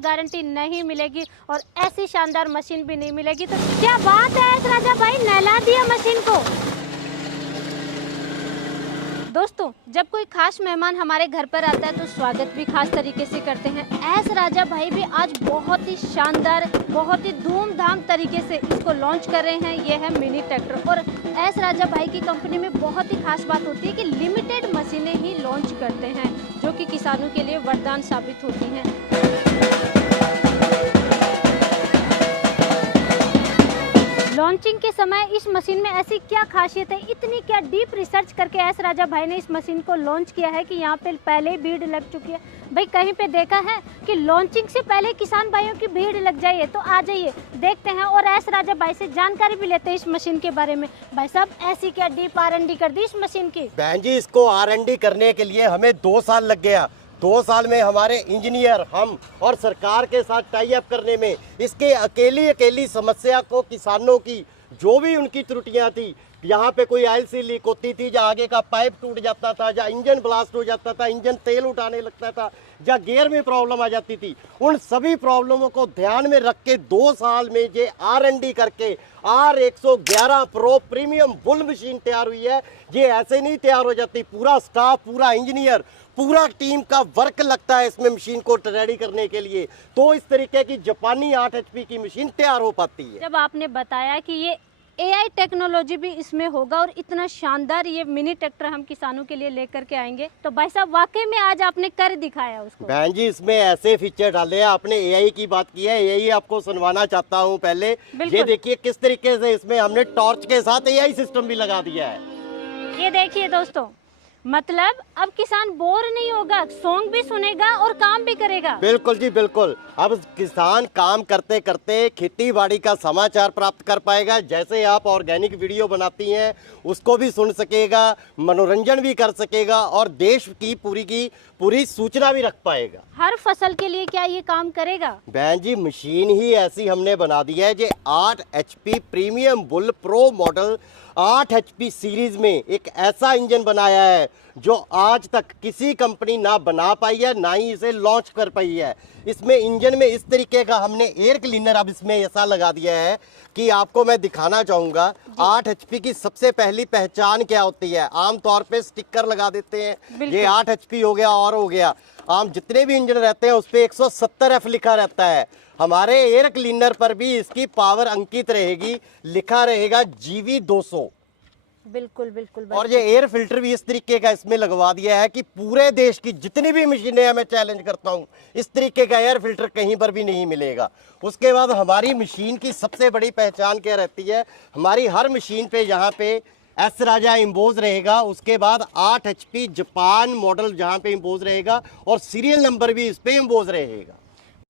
Guarantee नहीं मिलेगी और ऐसी शानदार मशीन भी नहीं मिलेगी। तो क्या बात है एस राजा भाई, नहला दिया मशीन को। दोस्तों, जब कोई खास मेहमान हमारे घर पर आता है तो स्वागत भी खास तरीके से करते हैं। एस राजा भाई भी आज बहुत ही शानदार, बहुत ही धूमधाम तरीके से इसको लॉन्च कर रहे हैं। ये है मिनी ट्रैक्टर और एस राजा भाई की कंपनी में बहुत ही खास बात होती है कि लिमिटेड मशीनें ही लॉन्च करते हैं, जो कि किसानों के लिए वरदान साबित होती हैं। लॉन्चिंग के समय इस मशीन में ऐसी क्या खासियत है, इतनी क्या डीप रिसर्च करके एस राजा भाई ने इस मशीन को लॉन्च किया है कि यहाँ पे पहले ही भीड़ लग चुकी है। भाई कहीं पे देखा है कि लॉन्चिंग से पहले किसान भाइयों की भीड़ लग जाइए। तो आ जाइए देखते हैं और एस राजा भाई से जानकारी भी लेते हैं इस मशीन के बारे में। भाई साहब, ऐसी क्या डीप R&D कर दी इस मशीन की? बहन जी, इसको R&D करने के लिए हमें 2 साल लग गया। 2 साल में हमारे इंजीनियर, हम और सरकार के साथ टाई अप करने में इसके अकेली समस्या को, किसानों की जो भी उनकी त्रुटियां थी, यहाँ पे कोई आईसी लीक होती थी, जहाँ आगे का पाइप टूट जाता था, जहाँ इंजन ब्लास्ट हो जाता था, इंजन तेल उठाने लगता था, जहाँ गियर में प्रॉब्लम आ जाती थी, उन सभी प्रॉब्लमों को ध्यान में रख के 2 साल में ये R&D करके R111 pro premium bull machine तैयार हुई है। ये ऐसे नहीं तैयार हो जाती, पूरा स्टाफ, पूरा इंजीनियर, पूरा टीम का वर्क लगता है इसमें मशीन को रेडी करने के लिए। तो इस तरीके की जापानी 8 HP की मशीन तैयार हो पाती है। जब आपने बताया कि ये AI टेक्नोलॉजी भी इसमें होगा और इतना शानदार ये मिनी ट्रैक्टर हम किसानों के लिए लेकर के आएंगे, तो भाई साहब वाकई में आज आपने कर दिखाया उसको। बहन जी, इसमें ऐसे फीचर डाले हैं। आपने AI की बात की है, AI आपको सुनवाना चाहता हूँ पहले। ये देखिए किस तरीके से इसमें हमने टॉर्च के साथ AI सिस्टम भी लगा दिया है। ये देखिए दोस्तों, मतलब अब किसान बोर नहीं होगा, सॉन्ग भी सुनेगा और काम भी करेगा। बिल्कुल जी बिल्कुल। अब किसान काम करते करते खेती बाड़ी का समाचार प्राप्त कर पाएगा। जैसे आप ऑर्गेनिक वीडियो बनाती हैं उसको भी सुन सकेगा, मनोरंजन भी कर सकेगा और देश की पूरी सूचना भी रख पाएगा। हर फसल के लिए क्या ये काम करेगा? बहन जी, मशीन ही ऐसी हमने बना दी है। ये 8 HP premium bull pro model 8 HP series में एक ऐसा इंजन बनाया है जो आज तक किसी कंपनी ना बना पाई है, ना ही इसे लॉन्च कर पाई है। इसमें इंजन में इस तरीके का हमने एयर क्लीनर अब इसमें ऐसा लगा दिया है कि आपको मैं दिखाना चाहूँगा 8 HP की सबसे पहली पहचान क्या होती है। आमतौर पे स्टिकर लगा देते हैं, ये 8 HP हो गया और हो गया। आम जितने भी इंजन रहते हैं उस पर 170F लिखा रहता है। हमारे एयर क्लीनर पर भी इसकी पावर अंकित रहेगी, लिखा रहेगा GV 200। बिल्कुल बिल्कुल। और ये एयर फिल्टर भी इस तरीके का इसमें लगवा दिया है कि पूरे देश की जितनी भी मशीनें हैं, मैं चैलेंज करता हूं, इस तरीके का एयर फिल्टर कहीं पर भी नहीं मिलेगा। उसके बाद हमारी मशीन की सबसे बड़ी पहचान क्या रहती है, हमारी हर मशीन पे यहाँ पे एस राजा इम्बोज रहेगा। उसके बाद 8 HP जापान मॉडल जहाँ पे इम्बोज रहेगा और सीरियल नंबर भी इस पे इम्बोज रहेगा।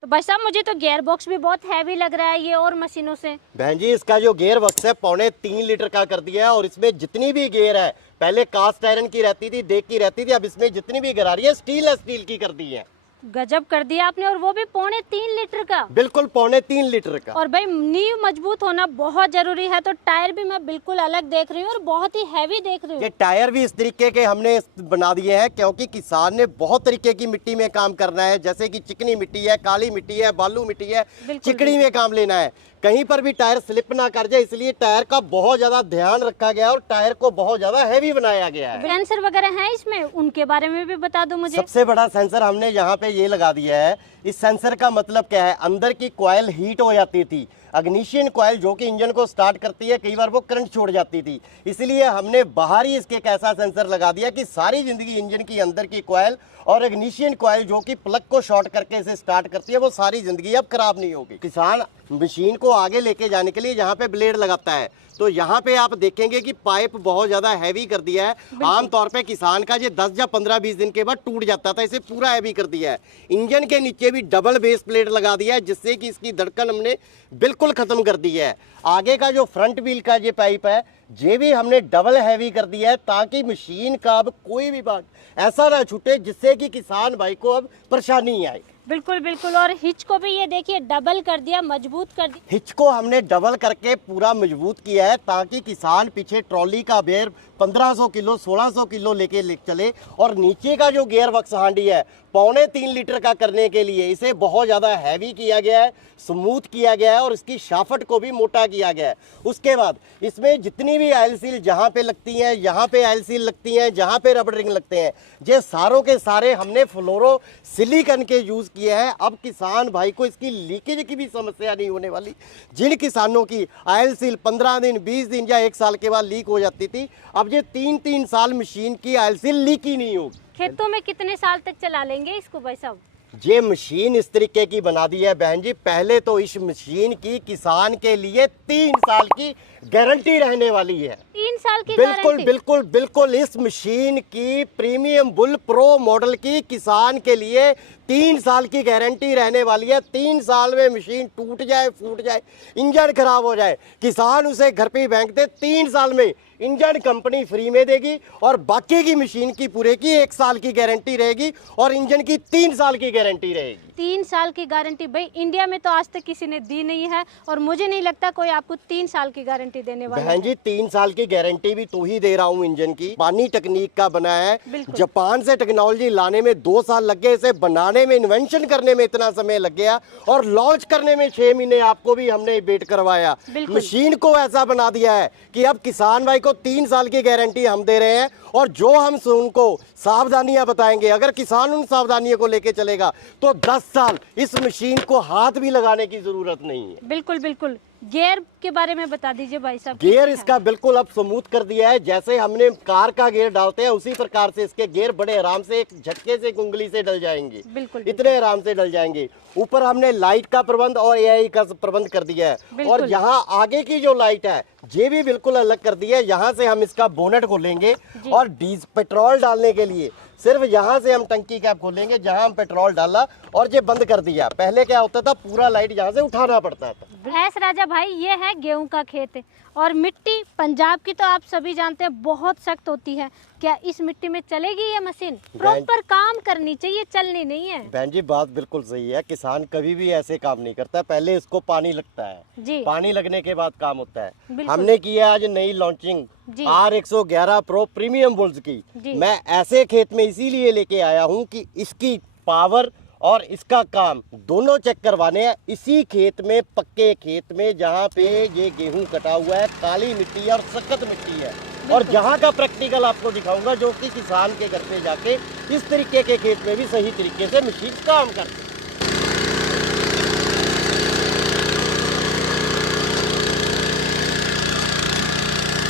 तो भाई साहब, मुझे तो गियर बॉक्स भी बहुत हैवी लग रहा है ये और मशीनों से। बहन जी, इसका जो गियर बॉक्स है 3.25 लीटर का कर दिया है और इसमें जितनी भी गियर है, पहले कास्ट आयरन की रहती थी, देग की रहती थी, अब इसमें जितनी भी गियर आ रही है स्टील की कर दी है। गजब कर दिया आपने, और वो भी 3.25 लीटर का। बिल्कुल 3.25 लीटर का। और भाई नींव मजबूत होना बहुत जरूरी है, तो टायर भी मैं बिल्कुल अलग देख रही हूँ और बहुत ही हैवी देख रही हूँ। ये टायर भी इस तरीके के हमने बना दिए हैं क्योंकि किसान ने बहुत तरीके की मिट्टी में काम करना है, जैसे कि चिकनी मिट्टी है, काली मिट्टी है, बालू मिट्टी है, चिकनी में काम लेना है, कहीं पर भी टायर स्लिप ना कर जाए, इसलिए टायर का बहुत ज्यादा ध्यान रखा गया और टायर को बहुत ज्यादा हैवी बनाया गया है। सेंसर वगैरह हैं इसमें, उनके बारे में भी बता दो मुझे। सबसे बड़ा सेंसर हमने यहाँ पे ये लगा दिया है। इस सेंसर का मतलब क्या है, अंदर की कॉइल हीट हो जाती थी, अग्निशन कॉइल जो कि इंजन को स्टार्ट करती है, कई बार वो करंट छोड़ जाती थी, इसलिए हमने बाहर ही इसके एक ऐसा सेंसर लगा दिया कि सारी जिंदगी इंजन की अंदर की कॉइल और इग्निशन कॉइल जो कि प्लग को शॉर्ट करके इसे स्टार्ट करती है, वो सारी जिंदगी अब खराब नहीं होगी। किसान मशीन को आगे लेके जाने के लिए यहाँ पे ब्लेड लगाता है, तो यहाँ पे आप देखेंगे कि पाइप बहुत ज्यादा हैवी कर दिया है। आमतौर पे किसान का ये 10 या 15-20 दिन के बाद टूट जाता था, इसे पूरा हैवी कर दिया है। इंजन के नीचे भी डबल बेस प्लेट लगा दिया है, जिससे कि इसकी धड़कन हमने बिल्कुल खत्म कर दी है। आगे का जो फ्रंट व्हील का ये पाइप है ये भी हमने डबल हैवी कर दिया है, ताकि मशीन का अब कोई भी भाग ऐसा ना छूटे जिससे कि किसान भाई को अब परेशानी आए। बिल्कुल बिल्कुल। और हिच को भी ये देखिए डबल कर दिया, मजबूत कर दिया। हिच को हमने डबल करके पूरा मजबूत किया है, ताकि किसान पीछे ट्रॉली का बेर 1500 किलो 1600 किलो लेके चले। और नीचे का जो गियर बक्स हांडी है 3.25 लीटर का करने के लिए इसे बहुत ज़्यादा हैवी किया गया है, स्मूथ किया गया है और इसकी शाफट को भी मोटा किया गया है। उसके बाद इसमें जितनी भी ऑयल सील जहाँ पे लगती हैं, यहाँ पे ऑयल सील लगती हैं, जहाँ पे रबर रिंग लगते हैं, ये सारों के सारे हमने फ्लोरो सिलिकॉन के यूज़ किए हैं। अब किसान भाई को इसकी लीकेज की भी समस्या नहीं होने वाली। जिन किसानों की ऑयल सील 15 दिन 20 दिन या 1 साल के बाद लीक हो जाती थी, अब ये 3-3 साल मशीन की ऑयल सील लीक ही नहीं होगी। खेतों में कितने साल तक चला लेंगे इसको भाई साहब? ये मशीन इस तरीके की बना दी है बहन जी, पहले तो इस मशीन की किसान के लिए 3 साल की गारंटी रहने वाली है। 3 साल की बिल्कुल गारंटी? बिल्कुल बिल्कुल। इस मशीन की प्रीमियम बुल प्रो मॉडल की किसान के लिए 3 साल की गारंटी रहने वाली है। 3 साल में मशीन टूट जाए, फूट जाए, इंजन खराब हो जाए, किसान उसे घर पे ही फेंक दे, 3 साल में इंजन कंपनी फ्री में देगी और बाकी की मशीन की पूरे की 1 साल की गारंटी रहेगी और इंजन की 3 साल की गारंटी रहेगी। 3 साल की गारंटी भाई इंडिया में तो आज तक किसी ने दी नहीं है, और मुझे नहीं लगता कोई आपको 3 साल की गारंटी देने वाला बहन जी 3 साल की गारंटी भी तो ही दे रहा हूँ। इंजन की पानी टेक्निक का बना है, जापान से टेक्नोलॉजी लाने में 2 साल लग गए, इसे बनाने में इन्वेंशन करने में इतना समय लग गया और लॉन्च करने में 6 महीने आपको भी हमने वेट करवाया। मशीन को ऐसा बना दिया है कि अब किसान भाई को 3 साल की गारंटी हम दे रहे हैं और जो हम उनको सावधानियां बताएंगे, अगर किसान उन सावधानियों को लेके चलेगा तो 10 साल इस मशीन को हाथ भी लगाने की जरूरत नहीं है। बिल्कुल बिल्कुल। गियर के बारे में बता दीजिए भाई साहब। गियर इसका बिल्कुल अब स्मूथ कर दिया है, जैसे हमने कार का गियर डालते हैं उसी प्रकार से इसके गियर बड़े आराम से एक झटके से उंगली से डल जाएंगे। बिल्कुल इतने आराम से डल जाएंगे। ऊपर हमने लाइट का प्रबंध और एआई का प्रबंध कर दिया है और यहाँ आगे की जो लाइट है ये भी बिल्कुल अलग कर दी है। यहाँ से हम इसका बोनट खोलेंगे और पेट्रोल डालने के लिए सिर्फ यहाँ से हम टंकी कैप खोलेंगे, जहाँ हम पेट्रोल डाला और ये बंद कर दिया। पहले क्या होता था, पूरा लाइट यहाँ से उठाना पड़ता था। एस राजा भाई ये है गेहूं का खेत और मिट्टी पंजाब की तो आप सभी जानते हैं बहुत सख्त होती है। क्या इस मिट्टी में चलेगी ये मशीन? प्रॉपर काम करनी चाहिए, चलनी नहीं है। बहन जी बात बिल्कुल सही है, किसान कभी भी ऐसे काम नहीं करता, पहले इसको पानी लगता है जी। पानी लगने के बाद काम होता है। हमने किया आज नई launching R111 pro premium bulls की। मैं ऐसे खेत में इसीलिए लेके आया हूँ कि इसकी पावर और इसका काम दोनों चेक करवाने हैं इसी खेत में, पक्के खेत में जहाँ पे ये गेहूं कटा हुआ है, काली मिट्टी है और सख्त मिट्टी है। और जहाँ का प्रैक्टिकल आपको दिखाऊंगा जो कि किसान के घर पे जाके इस तरीके के खेत में भी सही तरीके से मशीन काम करती है।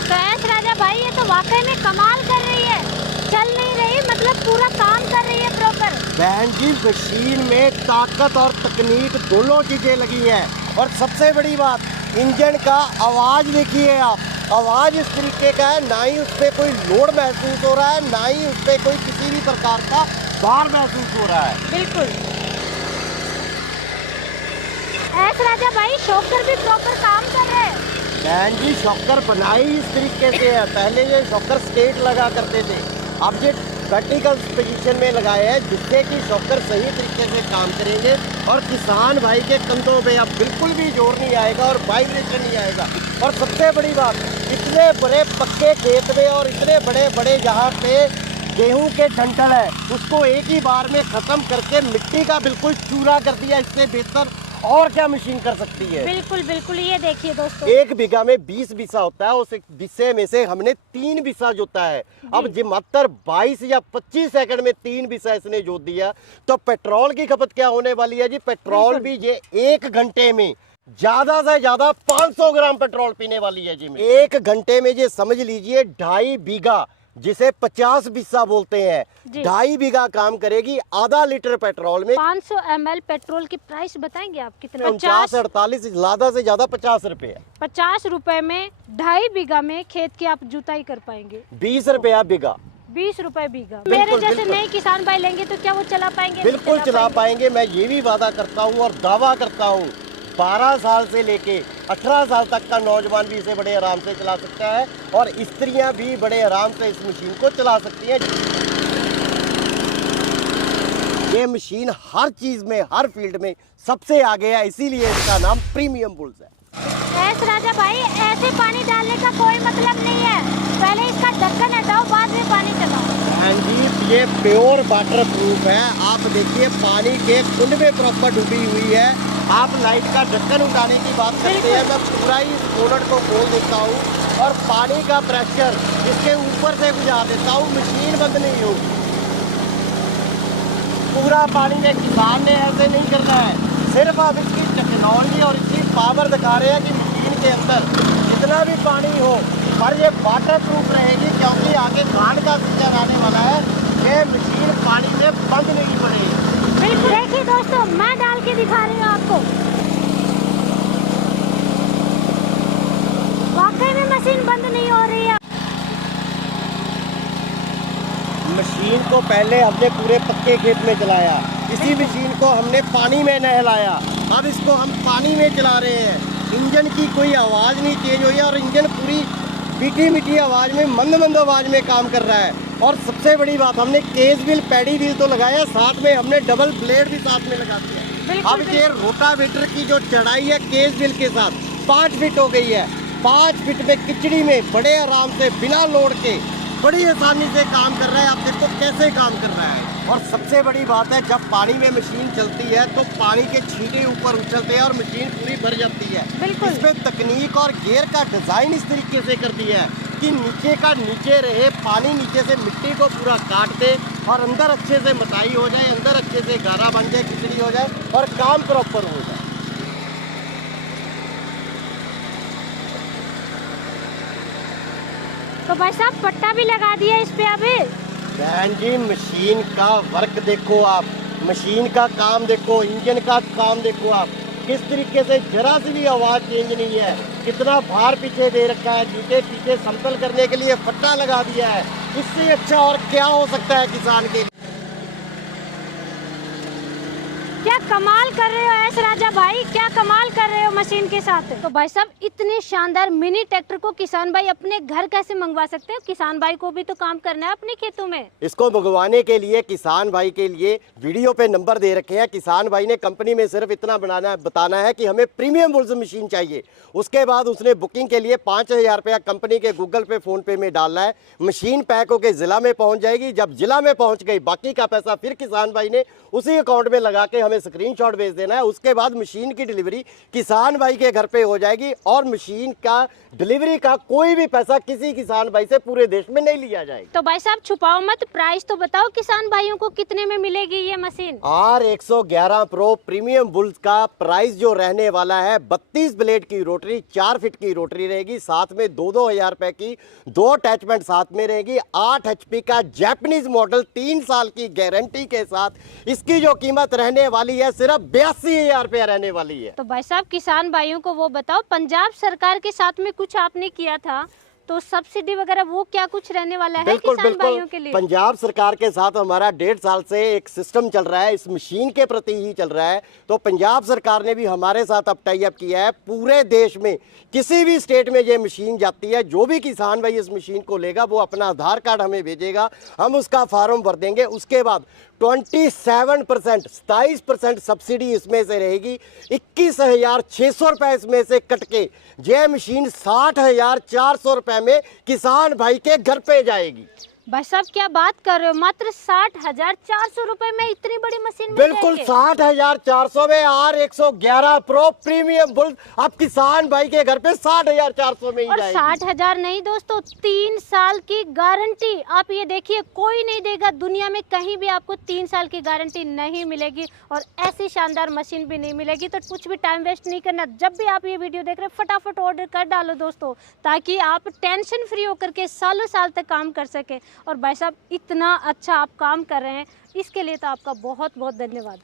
तो एस राजा भाई ये तो वाकई में कमाल कर रही है, चल नहीं रही मतलब पूरा काम कर रही है प्रॉपर। बहन जी मशीन में ताकत और तकनीक दोनों चीजें लगी है और सबसे बड़ी बात इंजन का आवाज देखिए आप, आवाज इस तरीके का है, ना ही उस पर कोई लोड महसूस हो रहा है, ना ही उस पर कोई किसी भी प्रकार का भार महसूस हो रहा है। बिल्कुल। एस राजा भाई शॉकर भी प्रॉपर काम कर रहे हैं। बहन जी शॉकर बनाई इस तरीके से है, पहले ये शॉकर स्ट्रेट लगा करते थे, अब ये वर्टिकल पोजीशन में लगाए हैं जिससे कि शॉकर सही तरीके से काम करेंगे और किसान भाई के कंधों पे अब बिल्कुल भी जोर नहीं आएगा और वाइब्रेशन नहीं आएगा। और सबसे बड़ी बात, इतने बड़े पक्के खेत में और इतने बड़े बड़े जहाँ पे गेहूं के डंठल है उसको एक ही बार में खत्म करके मिट्टी का बिल्कुल चूरा कर दिया। इससे बेहतर और क्या मशीन कर सकती है? बिल्कुल बिल्कुल। ये देखिए दोस्तों, 1 बीघा में 20 बीसा होता है, उस बीसे में से हमने 3 बीसा जोता है। अब जी मात्र 22 या 25 सेकंड में 3 बीसा इसने जोत दिया, तो पेट्रोल की खपत क्या होने वाली है जी? पेट्रोल भी ये 1 घंटे में ज्यादा से ज्यादा 500 ग्राम पेट्रोल पीने वाली है जी। 1 घंटे में ये समझ लीजिए 2.5 बीघा, जिसे 50 बीसा बोलते हैं, 2.5 बीघा काम करेगी। आधा लीटर पेट्रोल में 500 ml पेट्रोल की प्राइस बताएंगे आप कितना? 49-48 ज्यादा से ज्यादा 50 रुपए है। 50 रुपए में 2.5 बीघा में खेत की आप जुताई कर पाएंगे। 20 रुपया बीघा, 20 रुपए बीघा। मेरे जैसे नए किसान भाई लेंगे तो क्या वो चला पाएंगे? बिल्कुल चला पाएंगे। मैं ये भी वादा करता हूँ और दावा करता हूँ 12 साल से लेके 18 साल तक का नौजवान भी इसे बड़े आराम से चला सकता है और स्त्रियां भी बड़े आराम से इस मशीन को चला सकती हैं। ये मशीन हर चीज़ में, हर फील्ड में सबसे आगे है, इसीलिए इसका नाम प्रीमियम बुल्स है। एस राजा भाई, ऐसे पानी डालने का कोई मतलब नहीं है, पहले इसका ढक्कन हटाओ, बाद में पानी चलाओ। हाँ जी, ये प्योर वाटर प्रूफ है। आप देखिए पानी के कुंड में प्रॉपर डूबी हुई है। आप लाइट का ढक्कन उठाने की बात करते हैं, मैं पूरा ही बोनट को खोल देता हूँ और पानी का प्रेशर इसके ऊपर से बुझा देता हूँ, मशीन बंद नहीं होगी। पूरा पानी में किसान ने ऐसे नहीं करना है, सिर्फ आप इसकी टेक्नोलॉजी और इसकी पावर दिखा रहे हैं कि मशीन के अंदर जितना भी पानी हो पर ये वाटर प्रूफ रहेगी, क्योंकि आगे धान का सीजन आने वाला है। ये मशीन पानी में बंद नहीं पड़ेगी। बिल्कुल, देखिए दोस्तों, मैं डाल के दिखा रही हूँ आपको, वाकई में मशीन बंद नहीं हो रही है। मशीन को पहले हमने पूरे पक्के खेत में चलाया, इसी मशीन को हमने पानी में नहलाया, अब इसको हम पानी में चला रहे हैं। इंजन की कोई आवाज़ नहीं चेंज हुई है और इंजन पूरी मीठी मीठी आवाज़ में, मंद मंद आवाज़ में काम कर रहा है। और सबसे बड़ी बात, हमने केस व्हील, पैडी व्हील तो लगाया, साथ में हमने डबल ब्लेड भी साथ में लगा दिया। अब ये रोटावेटर की जो चढ़ाई है केस व्हील के साथ 5 फीट हो गई है। 5 फीट में किचड़ी में बड़े आराम से बिना लोड के बड़ी आसानी से काम कर रहा है। आप देखो कैसे काम कर रहा है। और सबसे बड़ी बात है, जब पानी में मशीन चलती है तो पानी के छींटे ऊपर उछलते हैं और मशीन पूरी भर जाती है। इसमें तकनीक और गियर का डिजाइन इस तरीके से कर दिया है कि नीचे का नीचे रहे, पानी नीचे से मिट्टी को पूरा काट दे और अंदर अच्छे से मटाई हो जाए, अंदर अच्छे से गारा बन जाए, खिचड़ी हो जाए और काम प्रॉपर हो जाए। तो भाई साहब पट्टा भी लगा दिया इस पे अभी। बहन जी, मशीन का वर्क देखो आप, मशीन का काम देखो, इंजन का काम देखो आप, किस तरीके से जरा सी भी आवाज़ चेंज नहीं है। कितना भार पीछे दे रखा है, नीचे पीछे समतल करने के लिए पट्टा लगा दिया है। इससे अच्छा और क्या हो सकता है किसान के लिए। क्या कमाल कर रहे हो एस राजा भाई, क्या कमाल कर रहे हो मशीन के साथ। तो भाई साहब, इतने शानदार मिनी ट्रैक्टर को किसान भाई अपने घर कैसे मंगवा सकते हैं? किसान भाई को भी तो काम करना है अपने खेतों में। इसको मंगवाने के लिए किसान भाई के लिए वीडियो पे नंबर दे रखे हैं। किसान भाई ने कंपनी में सिर्फ इतना बताना है कि हमें प्रीमियम बुल्स मशीन चाहिए। उसके बाद उसने बुकिंग के लिए 5000 रुपया कंपनी के गूगल पे, फोन पे में डालना है। मशीन पैक होकर जिला में पहुंच जाएगी। जब जिला में पहुंच गई, बाकी का पैसा फिर किसान भाई ने उसी अकाउंट में लगा के हमें स्क्रीनशॉट भेज देना है। उसके बाद मशीन की डिलीवरी किसान भाई के घर पे हो जाएगी और मशीन का डिलीवरी का कोई भी पैसा किसी किसान भाई से पूरे देश में नहीं लिया जाएगा। तो भाई साहब छुपाओ मत, प्राइस तो बताओ किसान भाइयों को कितने में मिलेगी ये machine? R111 pro premium bulls का प्राइस जो रहने वाला है, 32 ब्लेड की रोटरी, 4 फीट की रोटरी रहेगी, साथ में 2-2000 रुपए की 2 अटैचमेंट साथ में रहेगी। 8 HP का जैपनीज मॉडल, 3 साल की गारंटी के साथ इसकी जो कीमत रहने वाली है सिर्फ 82,000 रुपया रहने वाली है। तो भाई साहब किसान भाइयों को वो बताओ, पंजाब सरकार के साथ में कुछ आपने किया था, तो सब्सिडी वगैरह वो क्या कुछ रहने वाला है किसान भाइयों के लिए? पंजाब सरकार के साथ हमारा 1.5 साल से एक सिस्टम चल रहा है, इस मशीन के प्रति ही चल रहा है। तो पंजाब सरकार ने भी हमारे साथ अब टाई अप किया है। पूरे देश में किसी भी स्टेट में ये मशीन जाती है, जो भी किसान भाई इस मशीन को लेगा वो अपना आधार कार्ड हमें भेजेगा, हम उसका फॉर्म भर देंगे। उसके बाद 27% सब्सिडी इसमें से रहेगी। 21,600 रुपए इसमें से कट के ये मशीन 60,400 रुपए में किसान भाई के घर पे जाएगी। भाई साहब क्या बात कर रहे हो, मात्र 60,400 रुपए में इतनी बड़ी मशीन? बिल्कुल 60,400 में R111 प्रो प्रीमियम बुल्स अब किसान भाई के घर पे 60,400 में ही जाएगी। 60,000 नहीं दोस्तों, 3 साल की गारंटी। आप ये देखिए, कोई नहीं देगा दुनिया में, कहीं भी आपको 3 साल की गारंटी नहीं मिलेगी और ऐसी शानदार मशीन भी नहीं मिलेगी। तो कुछ भी टाइम वेस्ट नहीं करना, जब भी आप ये वीडियो देख रहे हैं फटाफट ऑर्डर कर डालो दोस्तों, ताकि आप टेंशन फ्री होकर के सालों साल तक काम कर सके। और भाई साहब इतना अच्छा आप काम कर रहे हैं, इसके लिए तो आपका बहुत बहुत धन्यवाद।